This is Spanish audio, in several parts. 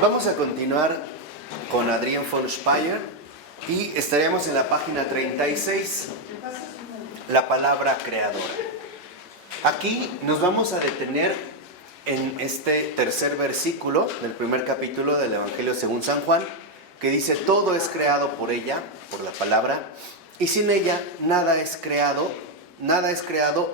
Vamos a continuar con Adrián von Speyer y estaremos en la página 36, la palabra creadora. Aquí nos vamos a detener en este tercer versículo del primer capítulo del Evangelio según San Juan, que dice: todo es creado por ella, por la palabra, y sin ella nada es creado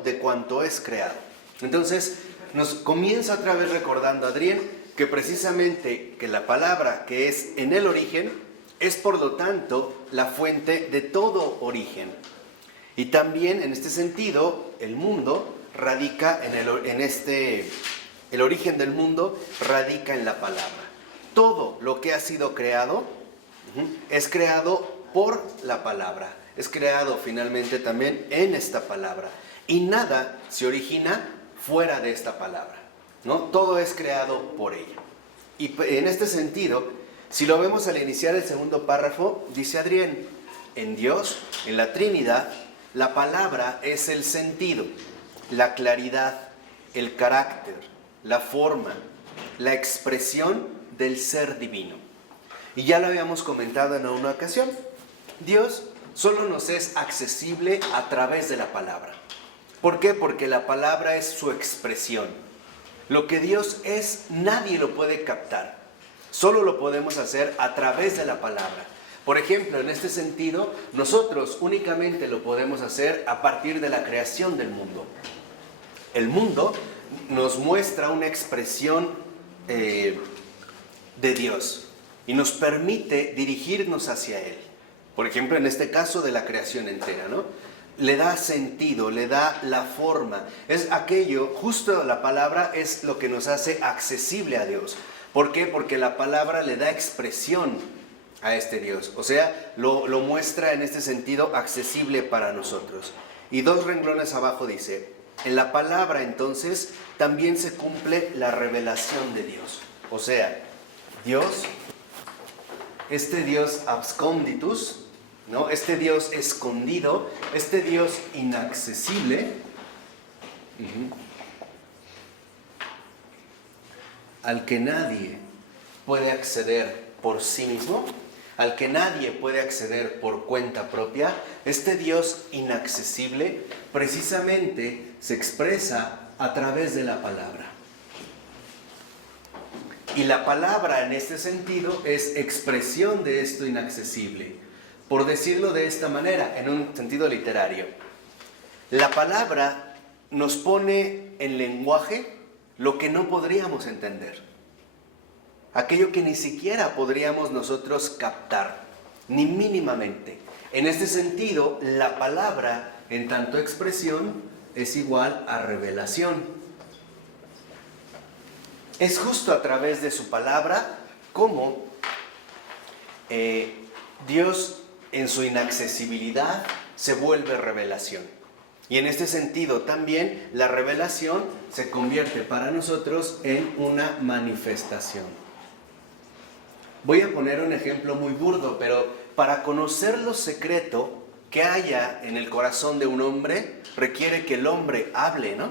de cuanto es creado. Entonces nos comienza otra vez recordando Adrián que precisamente que la palabra que es en el origen es por lo tanto la fuente de todo origen. Y también en este sentido el mundo radica el origen del mundo radica en la palabra. Todo lo que ha sido creado es creado por la palabra, es creado finalmente también en esta palabra. Y nada se origina fuera de esta palabra, ¿no? Todo es creado por ella. Y en este sentido, si lo vemos al iniciar el segundo párrafo, dice Adrián: en Dios, en la Trinidad, la palabra es el sentido, la claridad, el carácter, la forma, la expresión del ser divino. Y ya lo habíamos comentado en una ocasión. Dios solo nos es accesible a través de la palabra. ¿Por qué? Porque la palabra es su expresión. Lo que Dios es, nadie lo puede captar. Solo lo podemos hacer a través de la palabra. Por ejemplo, en este sentido, nosotros únicamente lo podemos hacer a partir de la creación del mundo. El mundo nos muestra una expresión de Dios y nos permite dirigirnos hacia Él. Por ejemplo, en este caso de la creación entera, ¿no? Le da sentido, le da la forma. Es aquello, justo la palabra es lo que nos hace accesible a Dios. ¿Por qué? Porque la palabra le da expresión a este Dios. O sea, lo muestra en este sentido accesible para nosotros. Y 2 renglones abajo dice: en la palabra entonces también se cumple la revelación de Dios. O sea, Dios, este Dios absconditus, ¿no? Este Dios escondido, este Dios inaccesible, al que nadie puede acceder por sí mismo, al que nadie puede acceder por cuenta propia, este Dios inaccesible precisamente se expresa a través de la palabra. Y la palabra en este sentido es expresión de esto inaccesible. Por decirlo de esta manera, en un sentido literario, la palabra nos pone en lenguaje lo que no podríamos entender. Aquello que ni siquiera podríamos nosotros captar, ni mínimamente. En este sentido, la palabra, en tanto expresión, es igual a revelación. Es justo a través de su palabra como Dios, en su inaccesibilidad, se vuelve revelación. Y en este sentido también la revelación se convierte para nosotros en una manifestación. Voy a poner un ejemplo muy burdo, pero para conocer lo secreto que haya en el corazón de un hombre, requiere que el hombre hable, ¿no?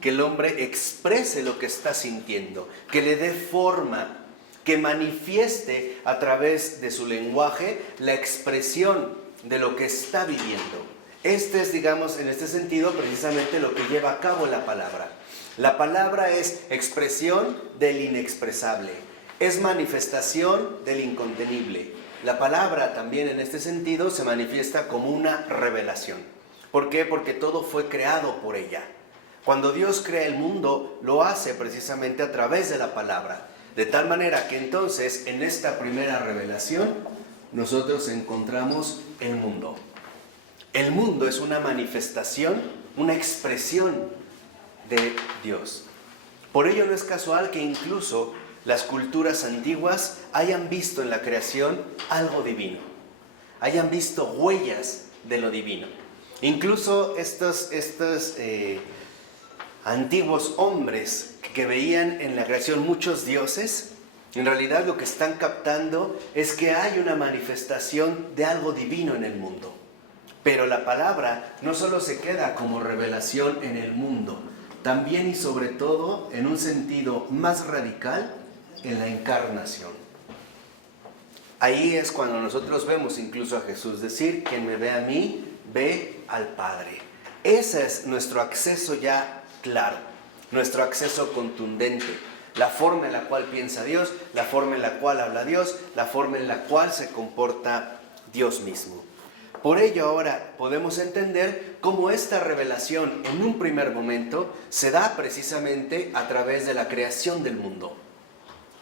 Que el hombre exprese lo que está sintiendo, que le dé forma, que manifieste a través de su lenguaje la expresión de lo que está viviendo. Este es, digamos, en este sentido, precisamente lo que lleva a cabo la palabra. La palabra es expresión del inexpresable, es manifestación del incontenible. La palabra también en este sentido se manifiesta como una revelación. ¿Por qué? Porque todo fue creado por ella. Cuando Dios crea el mundo, lo hace precisamente a través de la palabra. De tal manera que entonces, en esta primera revelación, nosotros encontramos el mundo. El mundo es una manifestación, una expresión de Dios. Por ello no es casual que incluso las culturas antiguas hayan visto en la creación algo divino, hayan visto huellas de lo divino. Incluso estos antiguos hombres que veían en la creación muchos dioses, en realidad lo que están captando es que hay una manifestación de algo divino en el mundo. Pero la palabra no solo se queda como revelación en el mundo, también y sobre todo, en un sentido más radical, en la encarnación. Ahí es cuando nosotros vemos incluso a Jesús decir: quien me ve a mí, ve al Padre. Ese es nuestro acceso ya claro, nuestro acceso contundente. La forma en la cual piensa Dios, la forma en la cual habla Dios, la forma en la cual se comporta Dios mismo. Por ello ahora podemos entender cómo esta revelación en un primer momento se da precisamente a través de la creación del mundo.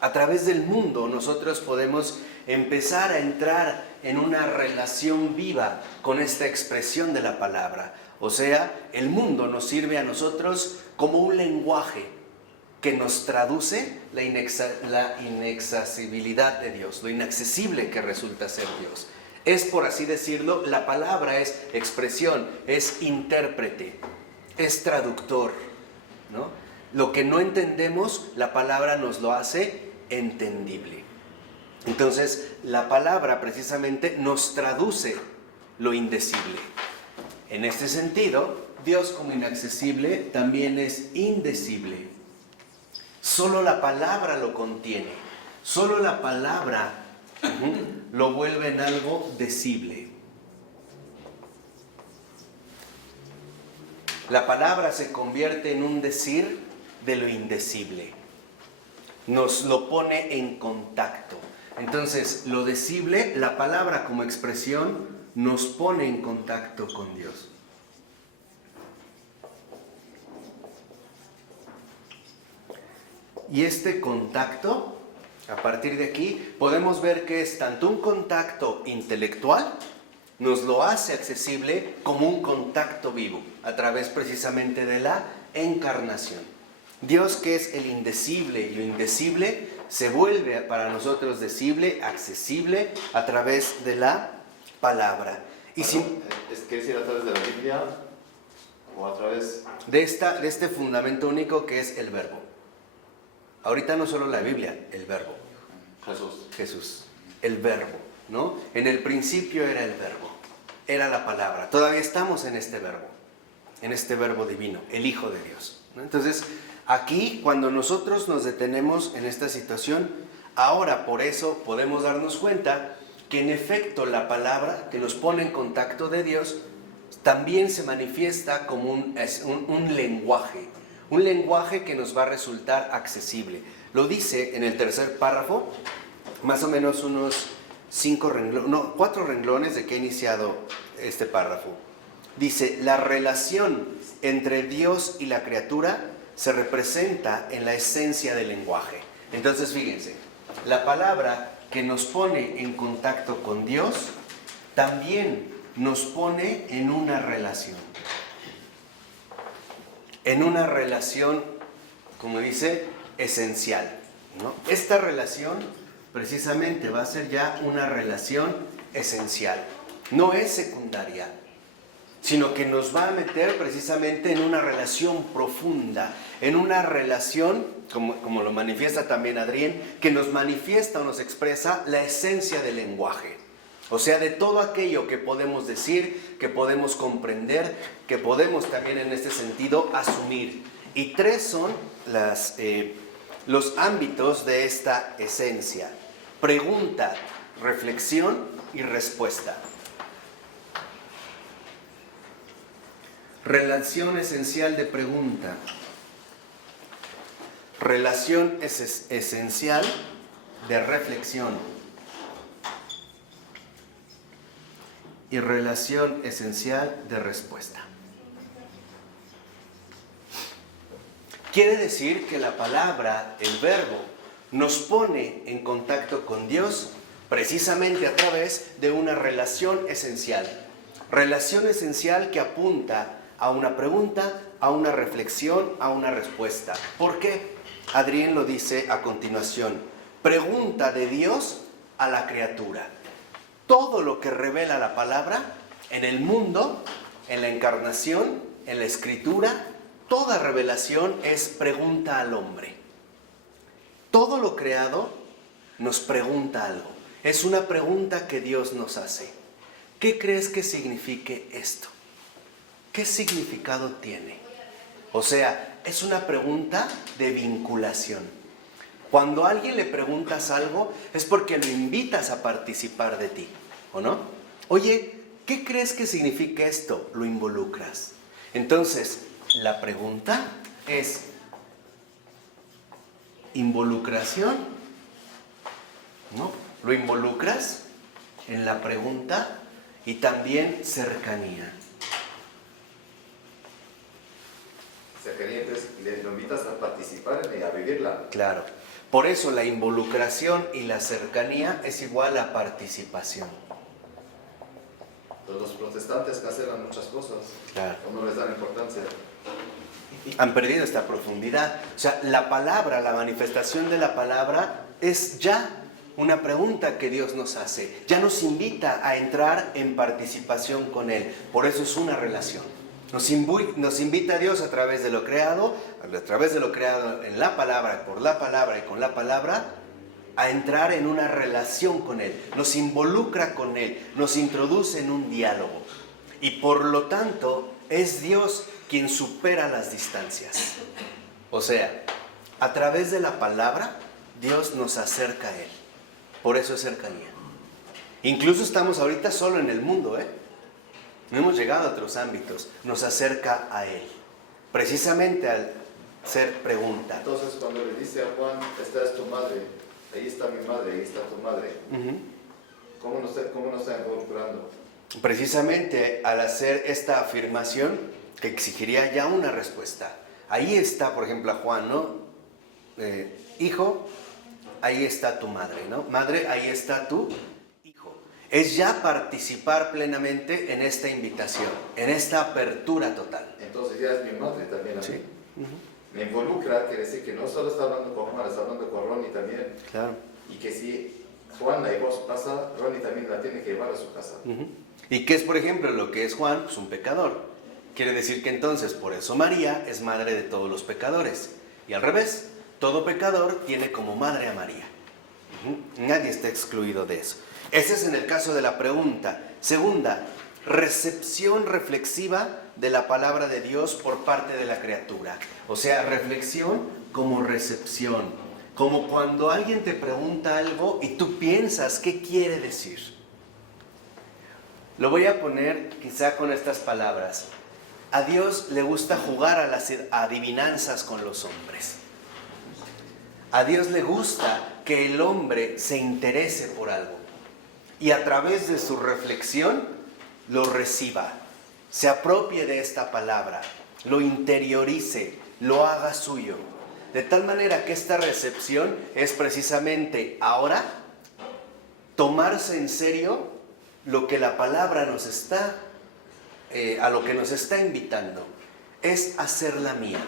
A través del mundo nosotros podemos empezar a entrar en una relación viva con esta expresión de la palabra. O sea, el mundo nos sirve a nosotros como un lenguaje que nos traduce la inaccesibilidad de Dios, lo inaccesible que resulta ser Dios. Es, por así decirlo, la palabra es expresión, es intérprete, es traductor, ¿no? Lo que no entendemos, la palabra nos lo hace entendible. Entonces, la palabra precisamente nos traduce lo indecible. En este sentido, Dios como inaccesible también es indecible. Solo la palabra lo contiene. Solo la palabra lo vuelve en algo decible. La palabra se convierte en un decir de lo indecible. Nos lo pone en contacto. Entonces, lo decible, la palabra como expresión, nos pone en contacto con Dios. Y este contacto, a partir de aquí, podemos ver que es tanto un contacto intelectual, nos lo hace accesible, como un contacto vivo, a través precisamente de la encarnación. Dios, que es el indecible y lo indecible, se vuelve para nosotros decible, accesible, a través de la palabra. Y ¿Quiere decir a través de la Biblia o a través de este fundamento único que es el verbo? Ahorita no solo la Biblia, el verbo. Jesús, el verbo, ¿no? En el principio era el verbo, era la palabra. Todavía estamos en este verbo divino, el Hijo de Dios, ¿no? Entonces, aquí cuando nosotros nos detenemos en esta situación, ahora por eso podemos darnos cuenta que en efecto la palabra que nos pone en contacto de Dios también se manifiesta como un lenguaje que nos va a resultar accesible. Lo dice en el tercer párrafo, más o menos unos 4 renglones de que he iniciado este párrafo. Dice: la relación entre Dios y la criatura se representa en la esencia del lenguaje. Entonces, fíjense, la palabra que nos pone en contacto con Dios también nos pone en una relación. En una relación, como dice, esencial, ¿no? Esta relación precisamente va a ser ya una relación esencial. No es secundaria, sino que nos va a meter precisamente en una relación profunda, en una relación, como lo manifiesta también Adrián, que nos manifiesta o nos expresa la esencia del lenguaje. O sea, de todo aquello que podemos decir, que podemos comprender, que podemos también en este sentido asumir. Y 3 son los ámbitos de esta esencia: pregunta, reflexión y respuesta. Relación esencial de pregunta. Relación esencial de reflexión. Y relación esencial de respuesta. Quiere decir que la palabra, el verbo, nos pone en contacto con Dios precisamente a través de una relación esencial. Relación esencial que apunta a una pregunta, a una reflexión, a una respuesta. ¿Por qué? Adrián lo dice a continuación: pregunta de Dios a la criatura. Todo lo que revela la palabra en el mundo, en la encarnación, en la escritura, toda revelación es pregunta al hombre. Todo lo creado nos pregunta algo. Es una pregunta que Dios nos hace. ¿Qué crees que signifique esto? ¿Qué significado tiene? O sea, es una pregunta de vinculación. Cuando a alguien le preguntas algo, es porque lo invitas a participar de ti, ¿o no? Oye, ¿qué crees que significa esto? Lo involucras. Entonces, la pregunta es involucración, ¿no? Lo involucras en la pregunta y también cercanía. Cercanía, entonces lo invitas a participar y a vivirla. Claro. Por eso la involucración y la cercanía es igual a participación. Los protestantes cancelan muchas cosas. Claro. O no les dan importancia. Han perdido esta profundidad. O sea, la palabra, la manifestación de la palabra es ya una pregunta que Dios nos hace. Ya nos invita a entrar en participación con Él. Por eso es una relación. Nos invita a Dios a través de lo creado en la palabra, por la palabra y con la palabra, a entrar en una relación con Él. Nos involucra con Él, nos introduce en un diálogo. Y por lo tanto, es Dios quien supera las distancias. O sea, a través de la palabra, Dios nos acerca a Él. Por eso es cercanía. Incluso estamos ahorita solo en el mundo, No hemos llegado a otros ámbitos. Nos acerca a Él. Precisamente al ser pregunta. Entonces, cuando le dice a Juan, esta es tu madre, ahí está mi madre, ahí está tu madre, ¿cómo nos está involucrando? Precisamente al hacer esta afirmación, que exigiría ya una respuesta. Ahí está, por ejemplo, a Juan, ¿no? Hijo, ahí está tu madre, ¿no? Madre, ahí está tu hijo. Es ya participar plenamente en esta invitación, en esta apertura total. Entonces ya es mi madre también a mí. Sí. Me involucra, quiere decir que no solo está hablando con Juan, está hablando con Ronnie también. Claro. Y que si Juan la llevó a su casa, Ronnie también la tiene que llevar a su casa. ¿Y qué es, por ejemplo, lo que es Juan? Pues un pecador. Quiere decir que entonces, por eso María es madre de todos los pecadores. Y al revés, todo pecador tiene como madre a María. Nadie está excluido de eso. Ese es en el caso de la pregunta. Segunda, recepción reflexiva de la palabra de Dios por parte de la criatura. O sea, reflexión como recepción. Como cuando alguien te pregunta algo y tú piensas qué quiere decir. Lo voy a poner quizá con estas palabras. A Dios le gusta jugar a las adivinanzas con los hombres. A Dios le gusta que el hombre se interese por algo y a través de su reflexión lo reciba, se apropie de esta palabra, lo interiorice, lo haga suyo. De tal manera que esta recepción es precisamente ahora tomarse en serio lo que la palabra nos está, a lo que nos está invitando, es hacerla mía,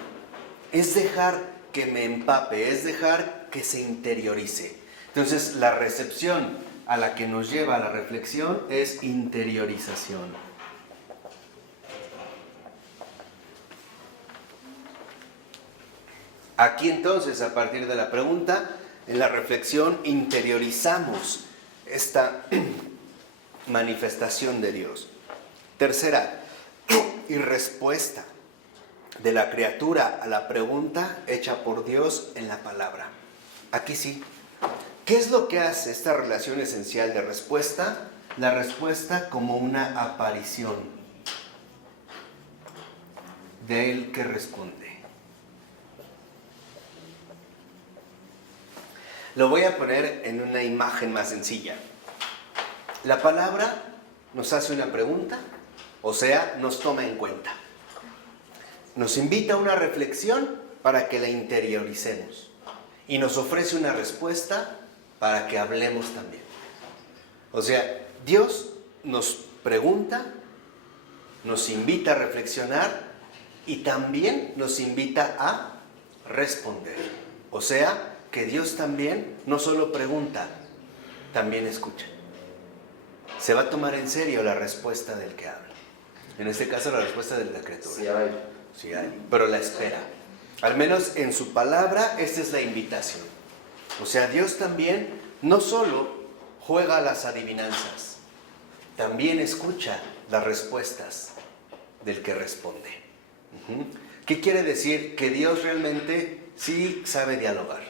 es dejar que me empape, es dejar que se interiorice. Entonces, la recepción a la que nos lleva a la reflexión es interiorización. Aquí entonces, a partir de la pregunta, en la reflexión interiorizamos esta manifestación de Dios. Tercera, y respuesta de la criatura a la pregunta hecha por Dios en la palabra. Aquí sí. ¿Qué es lo que hace esta relación esencial de respuesta? La respuesta como una aparición del que responde. Lo voy a poner en una imagen más sencilla. La palabra nos hace una pregunta, o sea, nos toma en cuenta. Nos invita a una reflexión para que la interioricemos. Y nos ofrece una respuesta para que hablemos también. O sea, Dios nos pregunta, nos invita a reflexionar y también nos invita a responder. O sea, que Dios también no solo pregunta, también escucha. Se va a tomar en serio la respuesta del que habla. En este caso, la respuesta de la criatura. Sí hay, pero la espera. Al menos en su palabra, esta es la invitación. O sea, Dios también no solo juega a las adivinanzas, también escucha las respuestas del que responde. ¿Qué quiere decir? Que Dios realmente sí sabe dialogar.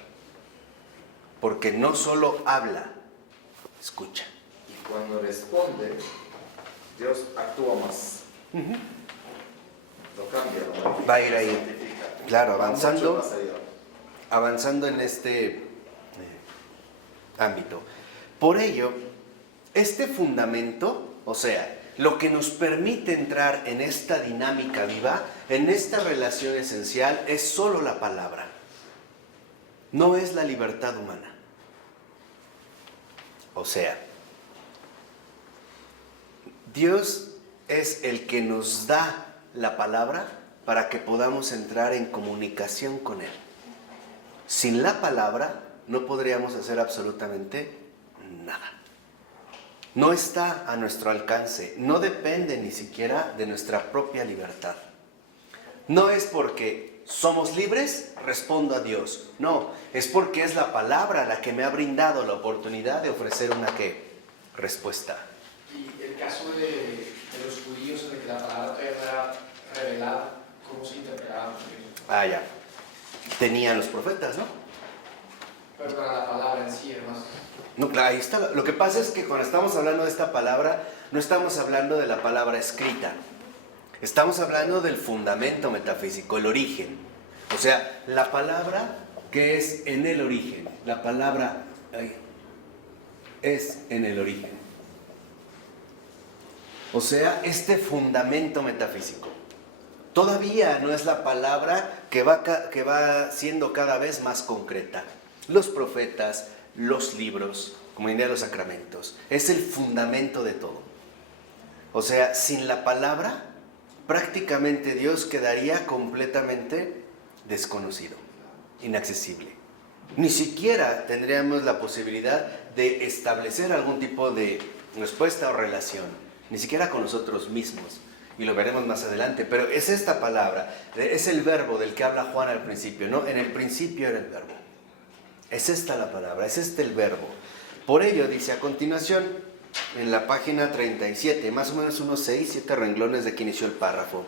porque no solo habla, escucha. Y cuando responde, Dios actúa más. Lo cambia, ¿no? Va a ir ahí, Santifica. claro, Va mucho avanzando, más allá. avanzando en este ámbito. Por ello, este fundamento, o sea, lo que nos permite entrar en esta dinámica viva, en esta relación esencial, es solo la palabra. No es la libertad humana. O sea, Dios es el que nos da la palabra para que podamos entrar en comunicación con Él. Sin la palabra no podríamos hacer absolutamente nada. No está a nuestro alcance, no depende ni siquiera de nuestra propia libertad. No es porque somos libres, respondo a Dios. No, es porque es la palabra la que me ha brindado la oportunidad de ofrecer una ¿qué? Respuesta. Y el caso de los judíos en el que la palabra todavía no era revelada, ¿cómo se interpretaba? Ah, ya. Tenían los profetas, ¿no? Pero para la palabra en sí, hermano. No, claro, ahí está. Lo que pasa es que cuando estamos hablando de esta palabra, no estamos hablando de la palabra escrita. Estamos hablando del fundamento metafísico, el origen. O sea, la palabra que es en el origen. La palabra es en el origen. O sea, este fundamento metafísico. Todavía no es la palabra que va siendo cada vez más concreta. Los profetas, los libros, comunidad de los sacramentos, es el fundamento de todo. O sea, sin la palabra, prácticamente Dios quedaría completamente desconocido, inaccesible. Ni siquiera tendríamos la posibilidad de establecer algún tipo de respuesta o relación, ni siquiera con nosotros mismos. Y lo veremos más adelante, pero es esta palabra, es el verbo del que habla Juan al principio, ¿no? En el principio era el verbo. Es esta la palabra, es este el verbo. Por ello, dice a continuación, en la página 37, más o menos unos 6, 7 renglones de que inició el párrafo.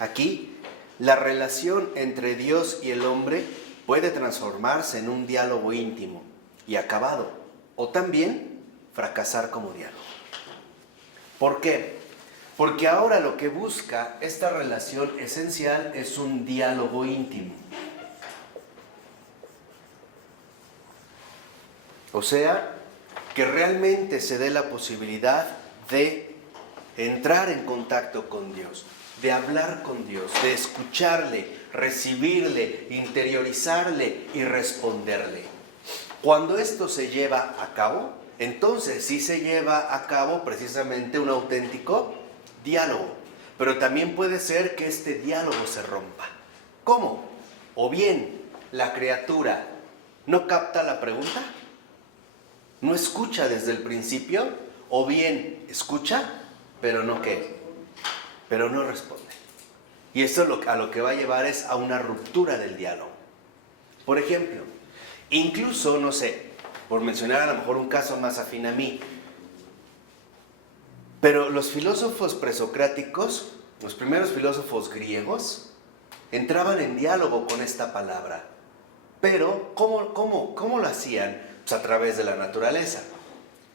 Aquí, la relación entre Dios y el hombre puede transformarse en un diálogo íntimo y acabado, o también fracasar como diálogo. ¿Por qué? Porque ahora lo que busca esta relación esencial es un diálogo íntimo. O sea, que realmente se dé la posibilidad de entrar en contacto con Dios, de hablar con Dios, de escucharle, recibirle, interiorizarle y responderle. Cuando esto se lleva a cabo, entonces sí se lleva a cabo precisamente un auténtico diálogo. Pero también puede ser que este diálogo se rompa. ¿Cómo? O bien la criatura no capta la pregunta, no escucha desde el principio, o bien escucha, pero no ¿qué? Pero no responde. Y eso a lo que va a llevar es a una ruptura del diálogo. Por ejemplo, incluso, no sé, por mencionar a lo mejor un caso más afín a mí, pero los filósofos presocráticos, los primeros filósofos griegos, entraban en diálogo con esta palabra. Pero, ¿cómo lo hacían? Pues a través de la naturaleza,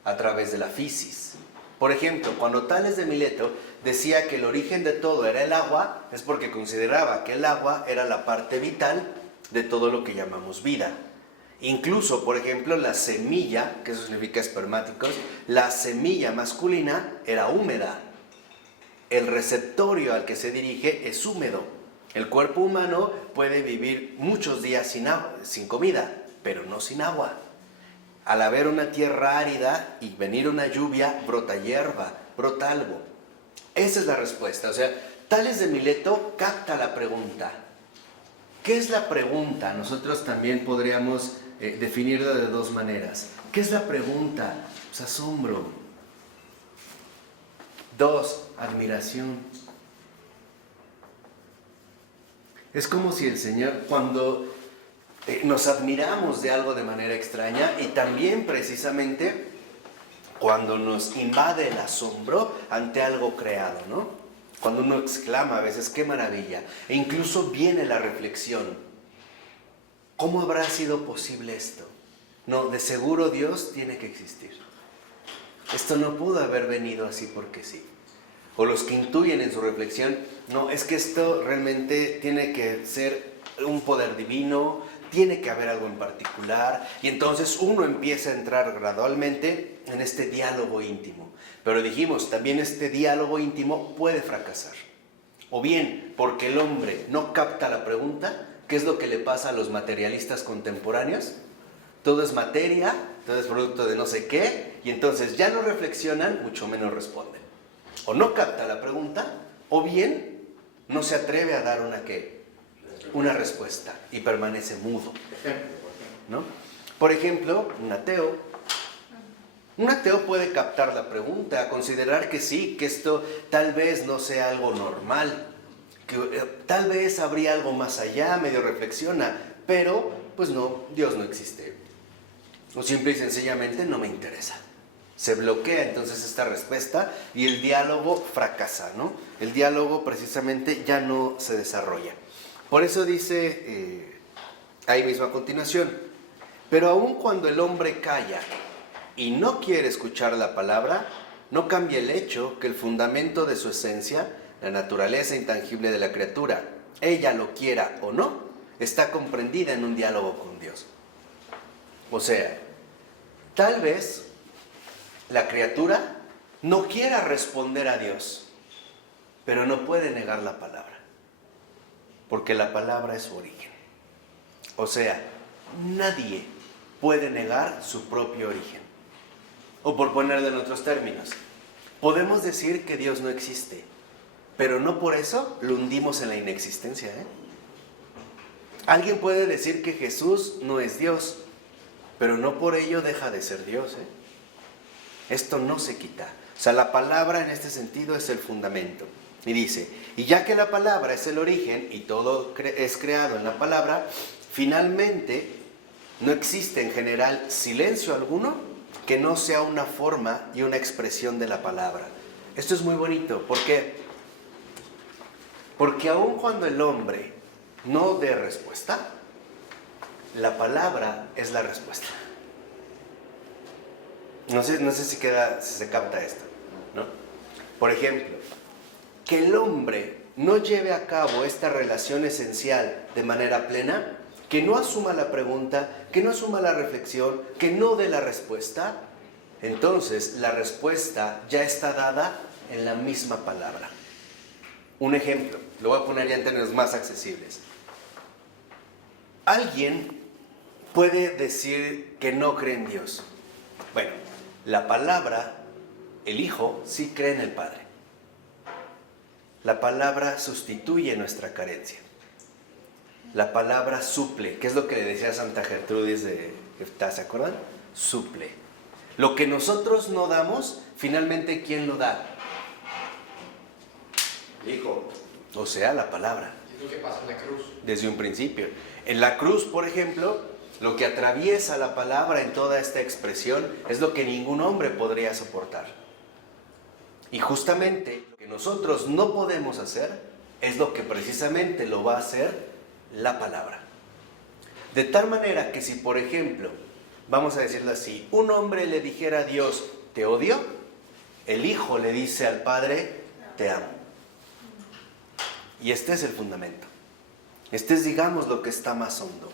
a través de la fisis. Por ejemplo, cuando Tales de Mileto decía que el origen de todo era el agua, es porque consideraba que el agua era la parte vital de todo lo que llamamos vida. Incluso, por ejemplo, la semilla, que eso significa espermáticos, la semilla masculina era húmeda. El receptorio al que se dirige es húmedo. El cuerpo humano puede vivir muchos días sin comida, pero no sin agua. Al haber una tierra árida y venir una lluvia, brota hierba, brota algo. Esa es la respuesta. O sea, Tales de Mileto capta la pregunta. ¿Qué es la pregunta? Nosotros también podríamos definirla de dos maneras. ¿Qué es la pregunta? Pues asombro. 2, admiración. Es como si el Señor, cuando nos admiramos de algo de manera extraña, y también precisamente cuando nos invade el asombro ante algo creado, ¿no? Cuando uno exclama a veces, ¡qué maravilla! E incluso viene la reflexión, ¿cómo habrá sido posible esto? No, de seguro Dios tiene que existir. Esto no pudo haber venido así porque sí. O los que intuyen en su reflexión, no, es que esto realmente tiene que ser un poder divino, tiene que haber algo en particular, y entonces uno empieza a entrar gradualmente en este diálogo íntimo. Pero dijimos, también este diálogo íntimo puede fracasar. O bien porque el hombre no capta la pregunta, ¿qué es lo que le pasa a los materialistas contemporáneos? Todo es materia, todo es producto de no sé qué, y entonces ya no reflexionan, mucho menos responden. O no capta la pregunta, o bien no se atreve a dar una respuesta y permanece mudo, ¿no? Por ejemplo, un ateo puede captar la pregunta, considerar que sí, que esto tal vez no sea algo normal, que tal vez habría algo más allá, medio reflexiona, pero pues no, Dios no existe. O simple y sencillamente no me interesa. Se bloquea entonces esta respuesta y el diálogo fracasa, ¿no? El diálogo precisamente ya no se desarrolla. Por eso dice ahí mismo a continuación, pero aun cuando el hombre calla y no quiere escuchar la palabra, no cambia el hecho que el fundamento de su esencia, la naturaleza intangible de la criatura, ella lo quiera o no, está comprendida en un diálogo con Dios. O sea, tal vez la criatura no quiera responder a Dios, pero no puede negar la palabra, porque la palabra es su origen. O sea, nadie puede negar su propio origen. O por ponerlo en otros términos, podemos decir que Dios no existe, pero no por eso lo hundimos en la inexistencia, ¿eh? Alguien puede decir que Jesús no es Dios, pero no por ello deja de ser Dios, ¿eh? Esto no se quita. O sea, la palabra en este sentido es el fundamento. Y dice, y ya que la palabra es el origen y todo es creado en la palabra, finalmente no existe en general silencio alguno que no sea una forma y una expresión de la palabra. Esto es muy bonito. ¿Por qué? Porque aun cuando el hombre no dé respuesta, la palabra es la respuesta. No sé si se capta esto, ¿no? Por ejemplo, que el hombre no lleve a cabo esta relación esencial de manera plena, que no asuma la pregunta, que no asuma la reflexión, que no dé la respuesta, entonces la respuesta ya está dada en la misma palabra. Un ejemplo, lo voy a poner ya en términos más accesibles. Alguien puede decir que no cree en Dios. Bueno, la palabra, el Hijo, sí cree en el Padre. La palabra sustituye nuestra carencia. La palabra suple, que es lo que le decía Santa Gertrudis de Jeftá, ¿se acuerdan? Suple. Lo que nosotros no damos, finalmente, ¿quién lo da? El Hijo. O sea, la palabra. Es lo que pasa en la cruz. Desde un principio. En la cruz, por ejemplo, lo que atraviesa la palabra en toda esta expresión es lo que ningún hombre podría soportar. Y justamente lo que nosotros no podemos hacer es lo que precisamente lo va a hacer la palabra. De tal manera que si, por ejemplo, vamos a decirlo así, un hombre le dijera a Dios, te odio, el Hijo le dice al Padre, te amo. Y este es el fundamento. Este es, digamos, lo que está más hondo.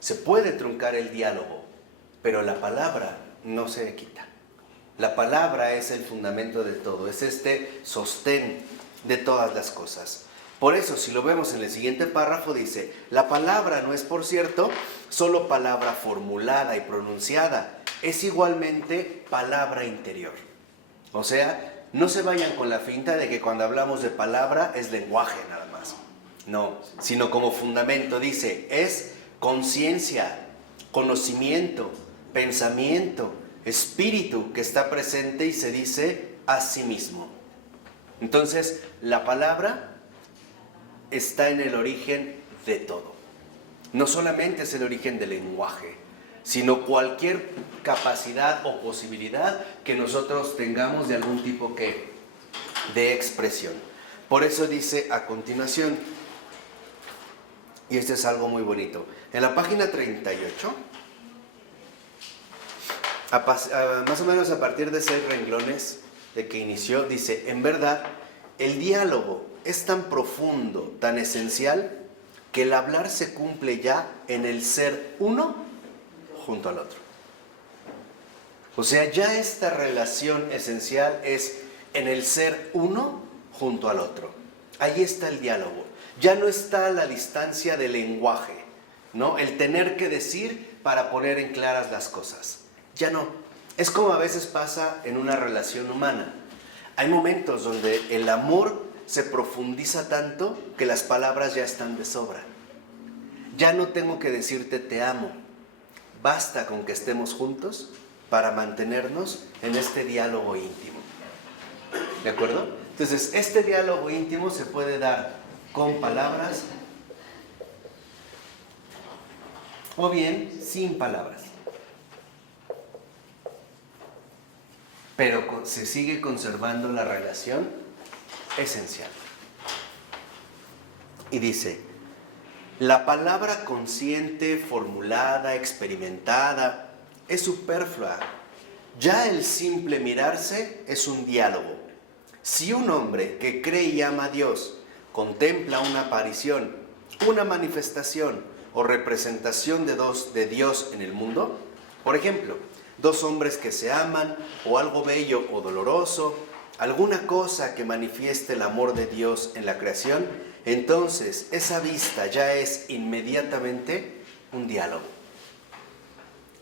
Se puede truncar el diálogo, pero la palabra no se quita. La palabra es el fundamento de todo, es este sostén de todas las cosas. Por eso, si lo vemos en el siguiente párrafo, dice, la palabra no es, por cierto, solo palabra formulada y pronunciada, es igualmente palabra interior. O sea, no se vayan con la finta de que cuando hablamos de palabra es lenguaje nada más. No, sino como fundamento, dice, es conciencia, conocimiento, pensamiento, espíritu que está presente y se dice a sí mismo. Entonces, la palabra está en el origen de todo. No solamente es el origen del lenguaje, sino cualquier capacidad o posibilidad que nosotros tengamos de algún tipo de expresión. Por eso dice a continuación, y este es algo muy bonito, en la página 38, Más o menos a partir de 6 renglones de que inició, dice, en verdad, el diálogo es tan profundo, tan esencial, que el hablar se cumple ya en el ser uno junto al otro. O sea, ya esta relación esencial es en el ser uno junto al otro. Ahí está el diálogo. Ya no está la distancia del lenguaje, ¿no? El tener que decir para poner en claras las cosas. Ya no. Es como a veces pasa en una relación humana. Hay momentos donde el amor se profundiza tanto que las palabras ya están de sobra. Ya no tengo que decirte te amo. Basta con que estemos juntos para mantenernos en este diálogo íntimo. ¿De acuerdo? Entonces, este diálogo íntimo se puede dar con palabras o bien sin palabras. Pero se sigue conservando la relación esencial. Y dice, la palabra consciente, formulada, experimentada, es superflua. Ya el simple mirarse es un diálogo. Si un hombre que cree y ama a Dios contempla una aparición, una manifestación o representación de Dios en el mundo, por ejemplo, 2 hombres que se aman, o algo bello o doloroso, alguna cosa que manifieste el amor de Dios en la creación, entonces esa vista ya es inmediatamente un diálogo.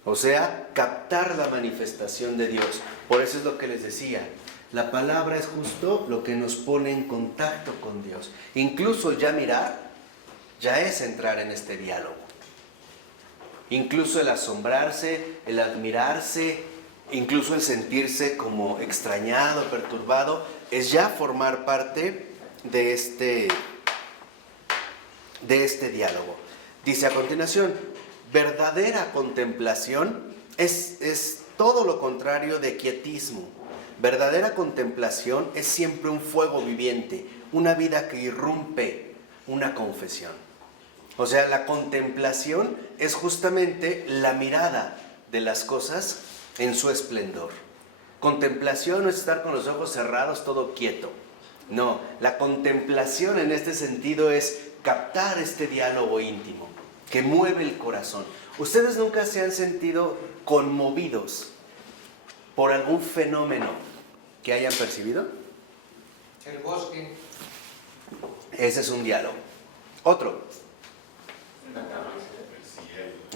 O sea, captar la manifestación de Dios. Por eso es lo que les decía. La palabra es justo lo que nos pone en contacto con Dios. Incluso ya mirar, ya es entrar en este diálogo. Incluso el asombrarse, el admirarse, incluso el sentirse como extrañado, perturbado, es ya formar parte de este diálogo. Dice a continuación, verdadera contemplación es todo lo contrario de quietismo. Verdadera contemplación es siempre un fuego viviente, una vida que irrumpe, una confesión. O sea, la contemplación es justamente la mirada de las cosas en su esplendor. Contemplación no es estar con los ojos cerrados, todo quieto. No, la contemplación en este sentido es captar este diálogo íntimo que mueve el corazón. ¿Ustedes nunca se han sentido conmovidos por algún fenómeno que hayan percibido? El bosque. Ese es un diálogo. Otro.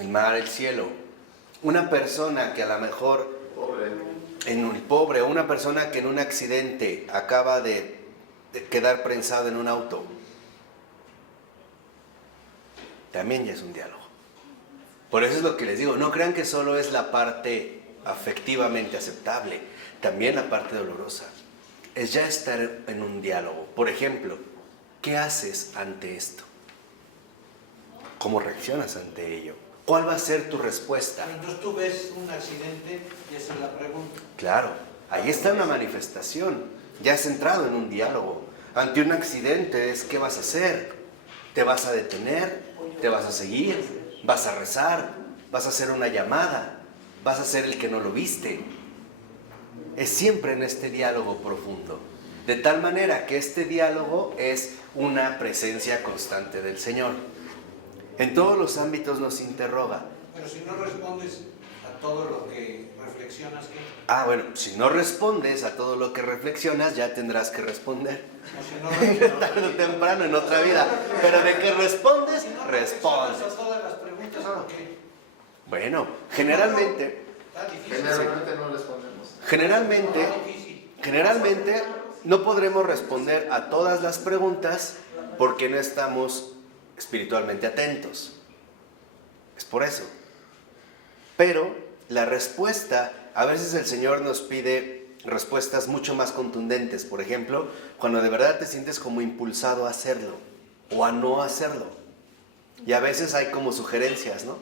El mar, el cielo. Una persona que a lo mejor pobre, o una persona que en un accidente acaba de quedar prensado en un auto, también ya es un diálogo. Por eso es lo que les digo, no crean que solo es la parte afectivamente aceptable, también la parte dolorosa. Es ya estar en un diálogo. Por ejemplo, ¿qué haces ante esto? ¿Cómo reaccionas ante ello? ¿Cuál va a ser tu respuesta? Entonces tú ves un accidente y esa es la pregunta. Claro, ahí está una manifestación. Ya has entrado en un diálogo. Ante un accidente es ¿qué vas a hacer? ¿Te vas a detener? ¿Te vas a seguir? ¿Vas a rezar? ¿Vas a hacer una llamada? ¿Vas a ser el que no lo viste? Es siempre en este diálogo profundo. De tal manera que este diálogo es una presencia constante del Señor. En todos los ámbitos nos interroga. Pero si no respondes a todo lo que reflexionas, ¿qué? Bueno, si no respondes a todo lo que reflexionas, ya tendrás que responder. O si no Tarde o temprano en otra vida. Pero de que respondes, si no respondes. reflexionas a todas las preguntas, ¿por qué? Bueno, generalmente Está difícil. Generalmente no respondemos. Generalmente no podremos responder a todas las preguntas porque no estamos espiritualmente atentos. Es por eso. Pero la respuesta, a veces el Señor nos pide respuestas mucho más contundentes. Por ejemplo, cuando de verdad te sientes como impulsado a hacerlo o a no hacerlo. Y a veces hay como sugerencias, ¿no?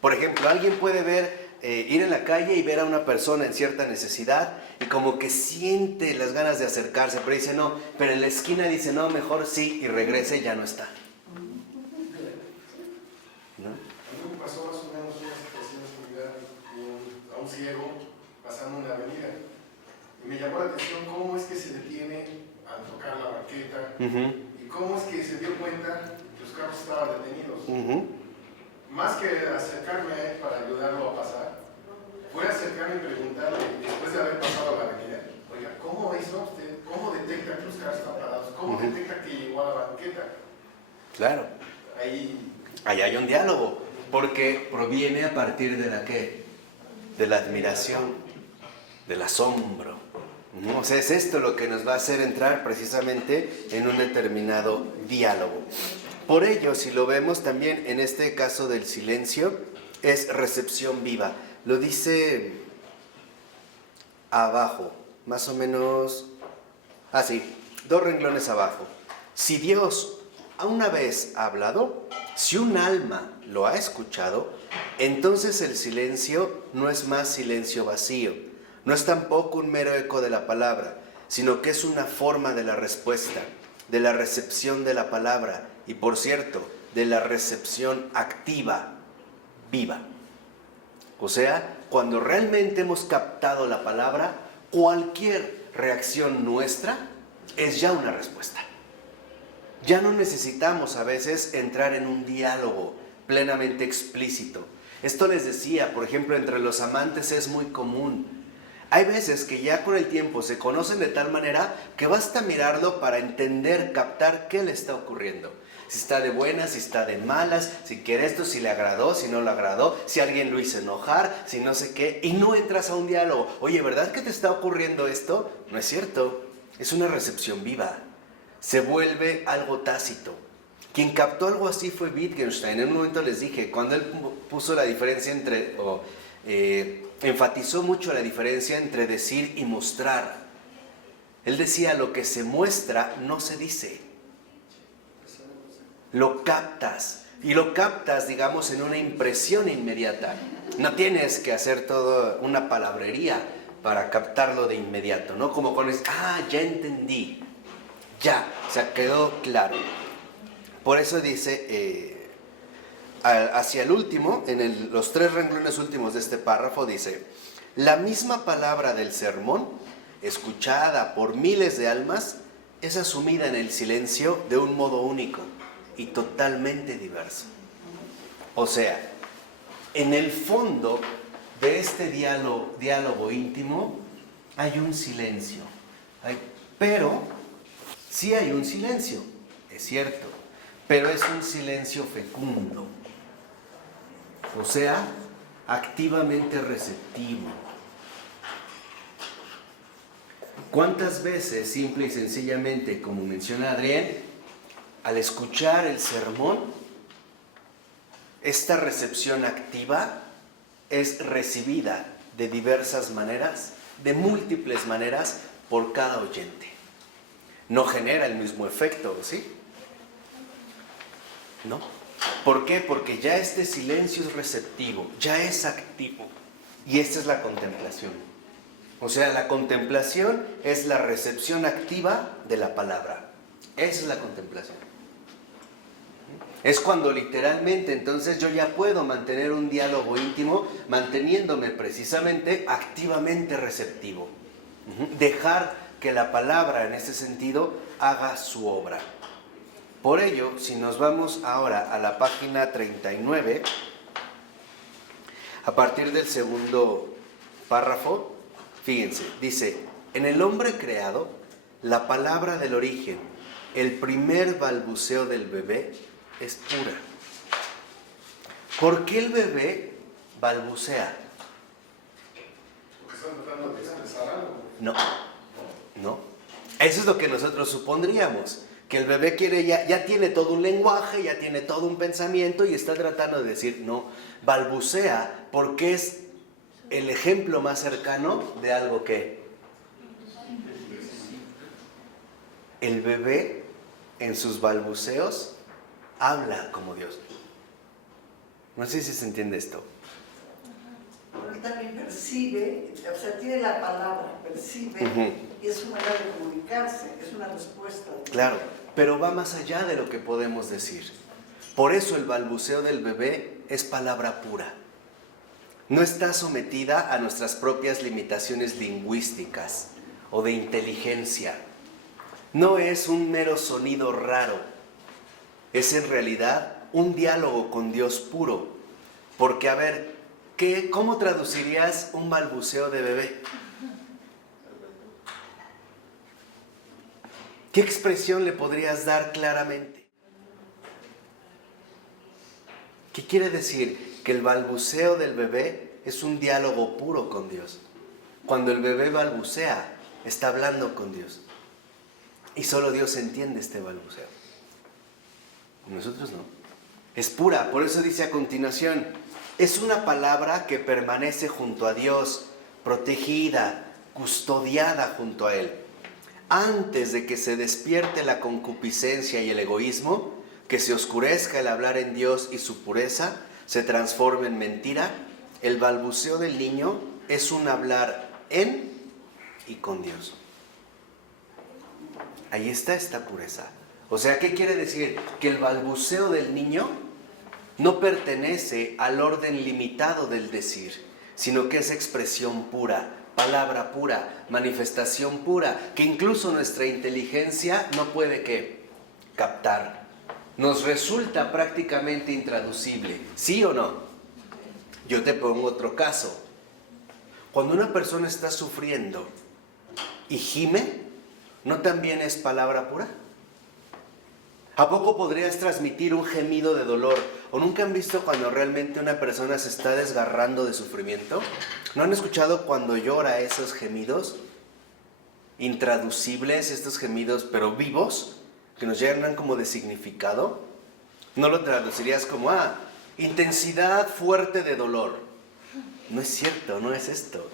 Por ejemplo, alguien puede ir en la calle y ver a una persona en cierta necesidad y como que siente las ganas de acercarse, pero dice no, pero en la esquina dice no, mejor sí, y regresa y ya no está. ¿No? A mí me pasó más o menos una situación similar a un ciego Y me llamó la atención cómo es que se detiene al tocar la banqueta y cómo es que se dio cuenta que los carros estaban detenidos. Más que acercarme a él para ayudarlo a pasar, fue acercarme y preguntarle, después de haber pasado la avenida, oiga, ¿cómo hizo usted? ¿Cómo detecta que los carros están parados? ¿Cómo detecta que llegó a la banqueta? Claro. Ahí hay un diálogo, porque proviene a partir de la ¿qué? De la admiración, del asombro. O sea, es esto lo que nos va a hacer entrar precisamente en un determinado diálogo. Por ello, si lo vemos también en este caso del silencio, es recepción viva. Lo dice abajo, más o menos, así, 2 renglones abajo. Si Dios una vez ha hablado, si un alma lo ha escuchado, entonces el silencio no es más silencio vacío, no es tampoco un mero eco de la palabra, sino que es una forma de la respuesta, de la recepción de la palabra y, por cierto, de la recepción activa, viva. O sea, cuando realmente hemos captado la palabra, cualquier reacción nuestra es ya una respuesta. Ya no necesitamos a veces entrar en un diálogo plenamente explícito. Esto les decía, por ejemplo, entre los amantes es muy común. Hay veces que ya con el tiempo se conocen de tal manera que basta mirarlo para entender, captar qué le está ocurriendo. Si está de buenas, si está de malas, si quiere esto, si le agradó, si no le agradó, si alguien lo hizo enojar, si no sé qué. Y no entras a un diálogo. Oye, ¿verdad que te está ocurriendo esto? No es cierto. Es una recepción viva. Se vuelve algo tácito. Quien captó algo así fue Wittgenstein. En un momento les dije, cuando él puso la diferencia entre, enfatizó mucho la diferencia entre decir y mostrar. Él decía, lo que se muestra no se dice. Lo captas. Y lo captas, digamos, en una impresión inmediata. No tienes que hacer toda una palabrería para captarlo de inmediato, ¿no? Como cuando dices, ya entendí. Ya, o sea, quedó claro. Por eso dice, hacia el último, en los 3 renglones últimos de este párrafo, dice, la misma palabra del sermón, escuchada por miles de almas, es asumida en el silencio de un modo único y totalmente diverso. O sea, en el fondo de este diálogo íntimo hay un silencio, pero sí hay un silencio, es cierto, pero es un silencio fecundo, o sea, activamente receptivo. ¿Cuántas veces, simple y sencillamente, como menciona Adrián, al escuchar el sermón, esta recepción activa es recibida de diversas maneras, de múltiples maneras, por cada oyente? No genera el mismo efecto, ¿sí? ¿No? ¿Por qué? Porque ya este silencio es receptivo, ya es activo. Y esta es la contemplación. O sea, la contemplación es la recepción activa de la palabra. Esa es la contemplación. Es cuando literalmente entonces yo ya puedo mantener un diálogo íntimo, manteniéndome precisamente activamente receptivo. Dejar que la palabra en ese sentido haga su obra. Por ello, si nos vamos ahora a la página 39, a partir del segundo párrafo, fíjense, dice, en el hombre creado, la palabra del origen, el primer balbuceo del bebé, es pura. ¿Por qué el bebé balbucea? porque están tratando de expresar algo. No. Eso es lo que nosotros supondríamos. Que el bebé ya tiene todo un lenguaje, ya tiene todo un pensamiento y está tratando de decir, no, balbucea porque es el ejemplo más cercano de algo que el bebé en sus balbuceos habla como Dios. No sé si se entiende esto. Pero él también percibe, o sea, tiene la palabra, percibe, y es una manera de comunicarse, es una respuesta. Claro, pero va más allá de lo que podemos decir. Por eso el balbuceo del bebé es palabra pura. No está sometida a nuestras propias limitaciones lingüísticas. o de inteligencia. No es un mero sonido raro, es en realidad un diálogo con Dios puro. Porque, a ver, ¿cómo traducirías un balbuceo de bebé? ¿Qué expresión le podrías dar claramente? ¿Qué quiere decir? Que el balbuceo del bebé es un diálogo puro con Dios. Cuando el bebé balbucea, está hablando con Dios. Y solo Dios entiende este balbuceo. Nosotros no. Es pura, por eso dice a continuación, es una palabra que permanece junto a Dios, protegida, custodiada junto a Él. Antes de que se despierte la concupiscencia y el egoísmo, que se oscurezca el hablar en Dios y su pureza se transforme en mentira, el balbuceo del niño es un hablar en y con Dios. Ahí está esta pureza. O sea, ¿qué quiere decir? Que el balbuceo del niño no pertenece al orden limitado del decir, sino que es expresión pura, palabra pura, manifestación pura, que incluso nuestra inteligencia no puede ¿qué? Captar. Nos resulta prácticamente intraducible, ¿sí o no? Yo te pongo otro caso. Cuando una persona está sufriendo y gime, ¿no también es palabra pura? ¿A poco podrías transmitir un gemido de dolor? ¿O nunca han visto cuando realmente una persona se está desgarrando de sufrimiento? ¿No han escuchado cuando llora esos gemidos intraducibles, estos gemidos pero vivos, que nos llenan como de significado? No lo traducirías como, intensidad fuerte de dolor. No es cierto, no es esto.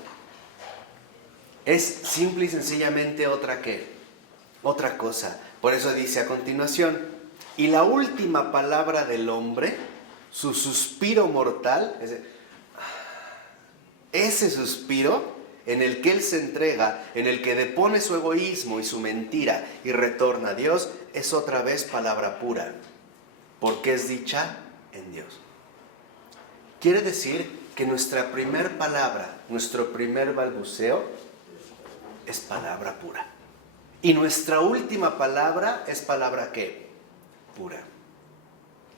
Es simple y sencillamente otra cosa. Por eso dice a continuación, y la última palabra del hombre, su suspiro mortal, ese suspiro en el que él se entrega, en el que depone su egoísmo y su mentira y retorna a Dios, es otra vez palabra pura, porque es dicha en Dios. Quiere decir que nuestra primer palabra, nuestro primer balbuceo, es palabra pura. Y nuestra última palabra es palabra ¿qué? Pura.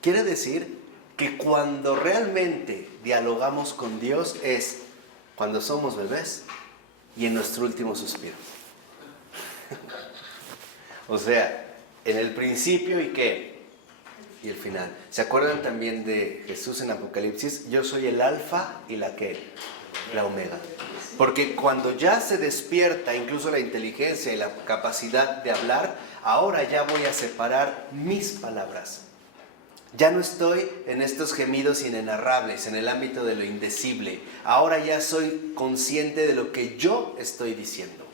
Quiere decir que cuando realmente dialogamos con Dios es cuando somos bebés y en nuestro último suspiro. O sea, en el principio y ¿qué? Y el final. ¿Se acuerdan también de Jesús en Apocalipsis? Yo soy el alfa y la ¿qué? La omega. Porque cuando ya se despierta incluso la inteligencia y la capacidad de hablar, ahora ya voy a separar mis palabras. Ya no estoy en estos gemidos inenarrables, en el ámbito de lo indecible. Ahora ya soy consciente de lo que yo estoy diciendo.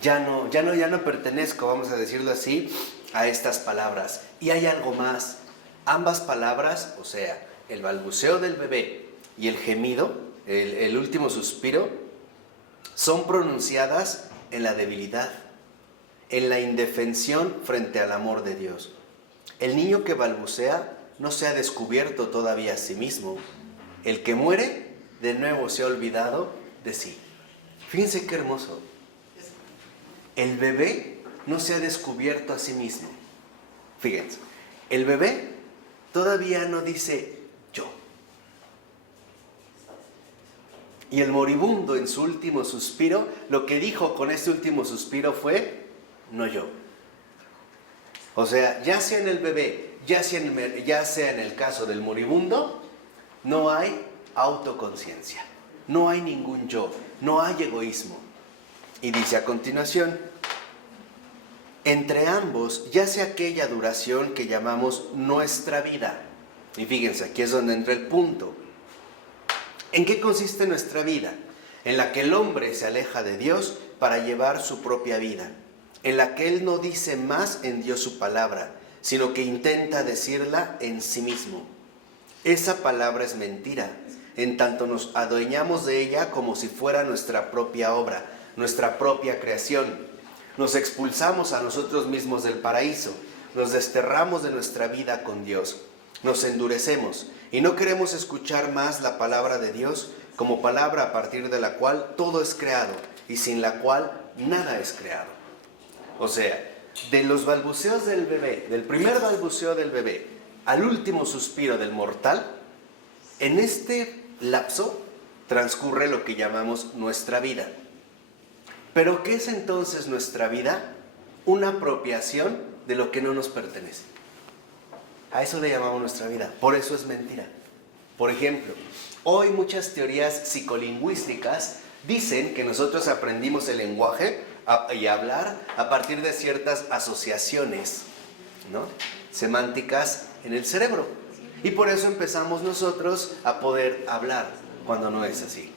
Ya no pertenezco, vamos a decirlo así, a estas palabras. Y hay algo más. Ambas palabras, o sea, el balbuceo del bebé y el gemido, el último suspiro, son pronunciadas en la debilidad, en la indefensión frente al amor de Dios. El niño que balbucea no se ha descubierto todavía a sí mismo. El que muere, de nuevo se ha olvidado de sí. Fíjense qué hermoso. El bebé no se ha descubierto a sí mismo. Fíjense, el bebé todavía no dice yo. Y el moribundo en su último suspiro, lo que dijo con este último suspiro fue, no yo. O sea, ya sea en el bebé, ya sea en el caso del moribundo, no hay autoconciencia, no hay ningún yo, no hay egoísmo. Y dice a continuación, entre ambos yace aquella duración que llamamos nuestra vida. Y fíjense, aquí es donde entra el punto. ¿En qué consiste nuestra vida? En la que el hombre se aleja de Dios para llevar su propia vida, en la que él no dice más en Dios su palabra, sino que intenta decirla en sí mismo. Esa palabra es mentira, en tanto nos adueñamos de ella como si fuera nuestra propia obra, nuestra propia creación. Nos expulsamos a nosotros mismos del paraíso, nos desterramos de nuestra vida con Dios, nos endurecemos y no queremos escuchar más la palabra de Dios como palabra a partir de la cual todo es creado y sin la cual nada es creado. O sea, de los balbuceos del bebé, del primer balbuceo del bebé al último suspiro del mortal, en este lapso transcurre lo que llamamos nuestra vida. ¿Pero qué es entonces nuestra vida? Una apropiación de lo que no nos pertenece. A eso le llamamos nuestra vida. Por eso es mentira. Por ejemplo, hoy muchas teorías psicolingüísticas dicen que nosotros aprendimos el lenguaje y hablar a partir de ciertas asociaciones, ¿no?, semánticas en el cerebro. Y por eso empezamos nosotros a poder hablar, cuando no es así.